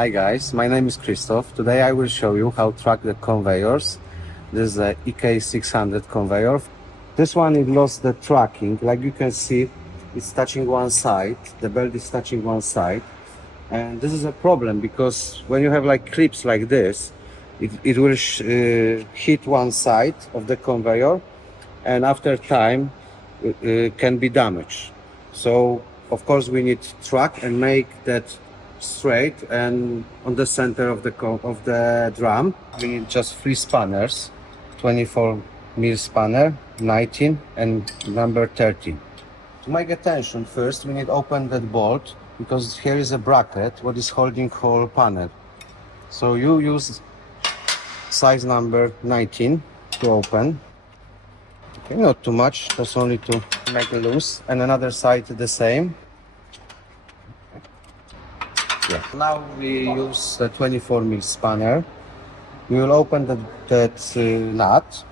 Hi guys, my name is Krzysztof. Today I will show you how to track the conveyors. This is a EK600 conveyor. This one, it lost the tracking. Like you can see, it's touching one side. The belt is touching one side. And this is a problem because when you have like clips like this, it will hit one side of the conveyor, and after time can be damaged. So of course we need to track and make that straight and on the center of the drum. We need just 3 spanners, 24mm spanner, 19 and number 13. To make a tension, first we need to open that bolt because here is a bracket what is holding whole panel. So you use size number 19 to open. Okay, not too much, just only to make it loose, and another side the same. Yeah. Now we use the 24mm spanner. We will open that nut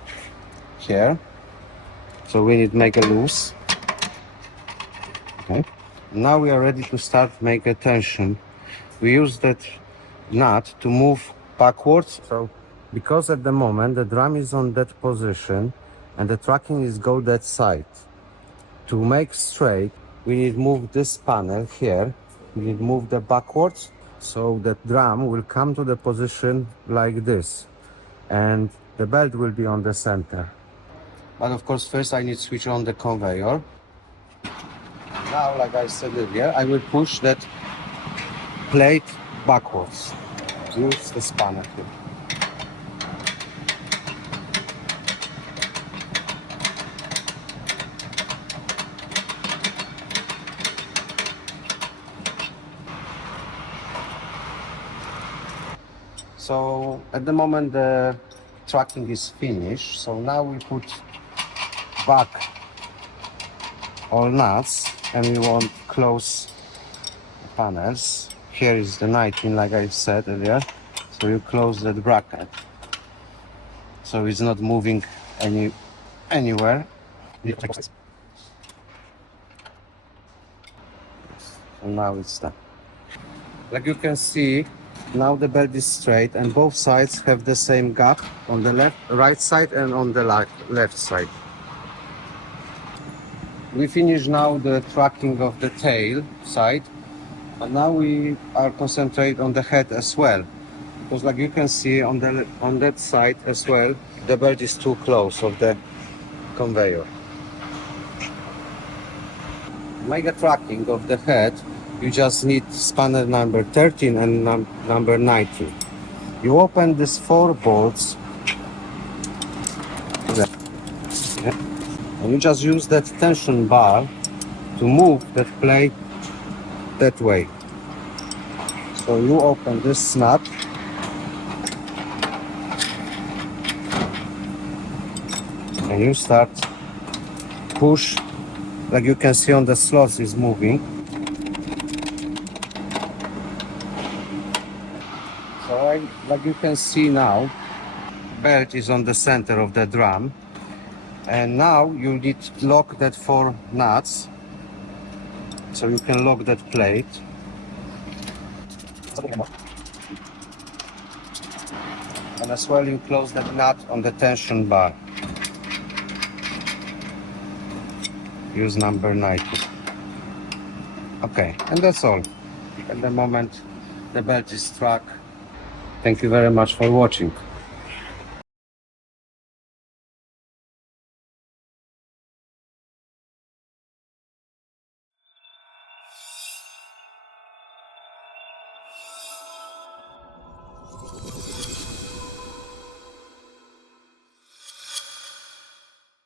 here. So we need to make a loose. Okay. Now we are ready to start make a tension. We use that nut to move backwards. So because at the moment the drum is on that position and the tracking is go that side. To make straight, we need to move this panel here. We need to move the backwards so the drum will come to the position like this and the belt will be on the center. But of course first I need to switch on the conveyor. Now, like I said earlier, I will push that plate backwards. Use the spanner here. So at the moment the tracking is finished. So now we put back all nuts and we want to close the panels. Here is the 19 like I said earlier. So you close that bracket. So it's not moving anywhere. So now it's done. Like you can see, now the belt is straight and both sides have the same gap on the right side and on the left side. We finish now the tracking of the tail side, and now we are concentrate on the head as well, because like you can see on that side as well, the belt is too close of the conveyor. To make a tracking of the head, you just need spanner number 13 and number 19. You open these 4 bolts. Yeah. And you just use that tension bar to move that plate that way. So you open this nut. And you start push. Like you can see on the slots is moving. So like you can see now, belt is on the center of the drum. And now you need to lock that 4 nuts. So you can lock that plate. And as well you close that nut on the tension bar. Use number 90. Okay, and that's all. At the moment the belt is struck. Thank you very much for watching.